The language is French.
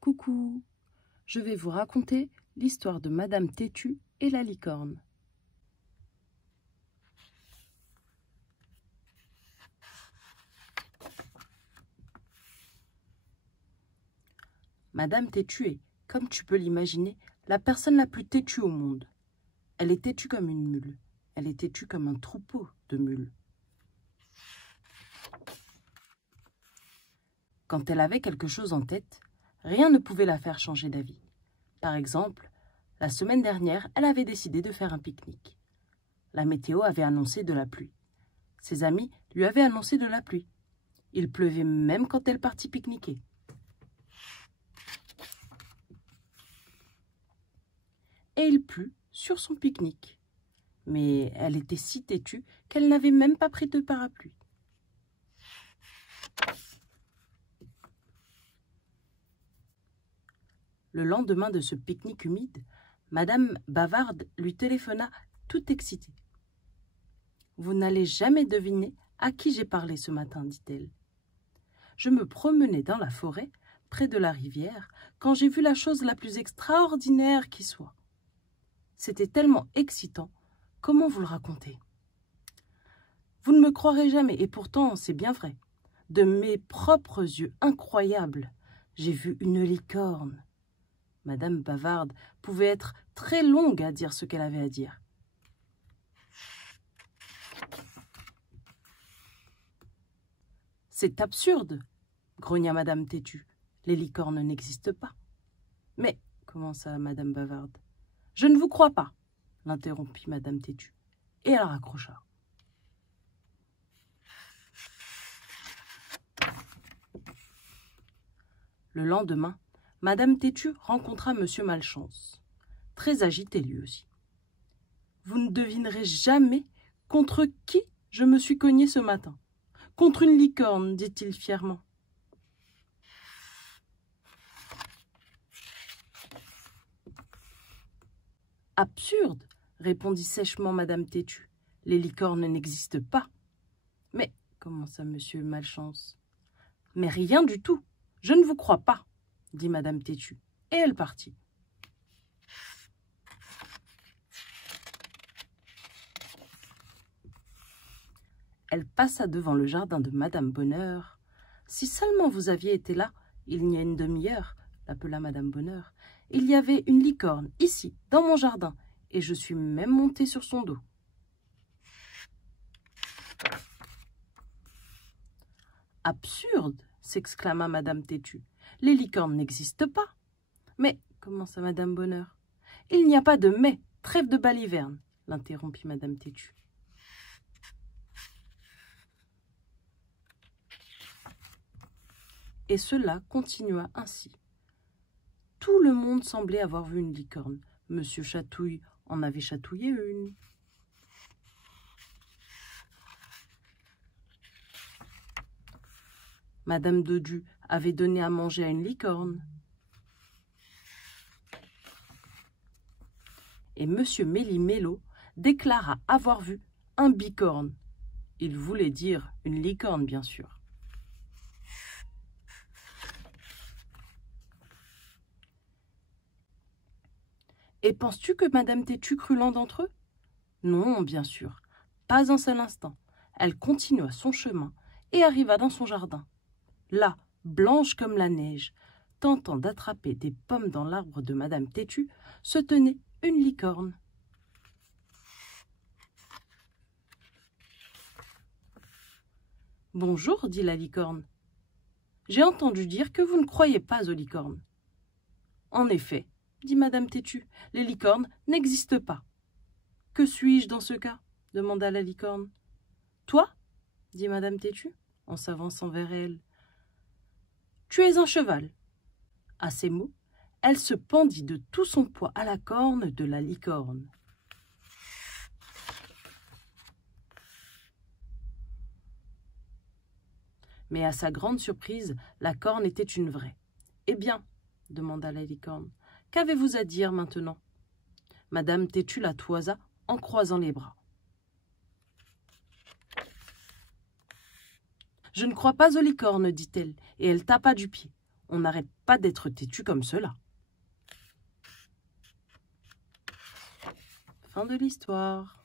Coucou, je vais vous raconter l'histoire de Madame Têtue et la licorne. Madame Têtue est, comme tu peux l'imaginer, la personne la plus têtue au monde. Elle est têtue comme une mule. Elle est têtue comme un troupeau de mules. Quand elle avait quelque chose en tête, rien ne pouvait la faire changer d'avis. Par exemple, la semaine dernière, elle avait décidé de faire un pique-nique. La météo avait annoncé de la pluie. Ses amis lui avaient annoncé de la pluie. Il pleuvait même quand elle partit pique-niquer. Et il plut sur son pique-nique. Mais elle était si têtue qu'elle n'avait même pas pris de parapluie. Le lendemain de ce pique-nique humide, Madame Bavarde lui téléphona toute excitée. « Vous n'allez jamais deviner à qui j'ai parlé ce matin, dit-elle. Je me promenais dans la forêt, près de la rivière, quand j'ai vu la chose la plus extraordinaire qui soit. C'était tellement excitant, comment vous le raconter? Vous ne me croirez jamais, et pourtant c'est bien vrai. De mes propres yeux incroyables, j'ai vu une licorne. » Madame Bavarde pouvait être très longue à dire ce qu'elle avait à dire. « C'est absurde, grogna Madame Têtue. Les licornes n'existent pas. »« Mais, commença Madame Bavarde. »« Je ne vous crois pas, l'interrompit Madame Têtue, et elle raccrocha. Le lendemain, Madame Têtue rencontra Monsieur Malchance, très agité lui aussi. « Vous ne devinerez jamais contre qui je me suis cogné ce matin. Contre une licorne, dit-il fièrement. « Absurde, répondit sèchement Madame Têtue. Les licornes n'existent pas. »« Mais, commença Monsieur Malchance. »« Mais rien du tout, je ne vous crois pas, dit Madame Têtue, et elle partit. Elle passa devant le jardin de Madame Bonheur. « Si seulement vous aviez été là, il y a une demi-heure, l'appela Madame Bonheur. Il y avait une licorne, ici, dans mon jardin, et je suis même montée sur son dos. »« Absurde !» s'exclama Madame Têtue. « Les licornes n'existent pas. »« Mais, commença Madame Bonheur. »« Il n'y a pas de mais, trêve de baliverne, l'interrompit Madame Têtue. » Et cela continua ainsi. Tout le monde semblait avoir vu une licorne. Monsieur Chatouille en avait chatouillé une. Madame Dodu avait donné à manger à une licorne. Et Monsieur Méli-Mélo déclara avoir vu un bicorne. Il voulait dire une licorne, bien sûr. Et penses-tu que Madame Têtue crut l'un d'entre eux? Non, bien sûr, pas un seul instant. Elle continua son chemin et arriva dans son jardin. Là, blanche comme la neige, tentant d'attraper des pommes dans l'arbre de Madame Têtue, se tenait une licorne. « Bonjour, dit la licorne. J'ai entendu dire que vous ne croyez pas aux licornes. »« En effet, dit Madame Têtue, les licornes n'existent pas. »« Que suis-je dans ce cas ?» demanda la licorne. « Toi, dit Madame Têtue, en s'avançant vers elle. « Tu es un cheval. » À ces mots, elle se pendit de tout son poids à la corne de la licorne. Mais à sa grande surprise, la corne était une vraie. « Eh bien, demanda la licorne, qu'avez-vous à dire maintenant ?» Madame Têtue la toisa en croisant les bras. « Je ne crois pas aux licornes, dit-elle, et elle tapa du pied. On n'arrête pas d'être têtu comme cela. Fin de l'histoire.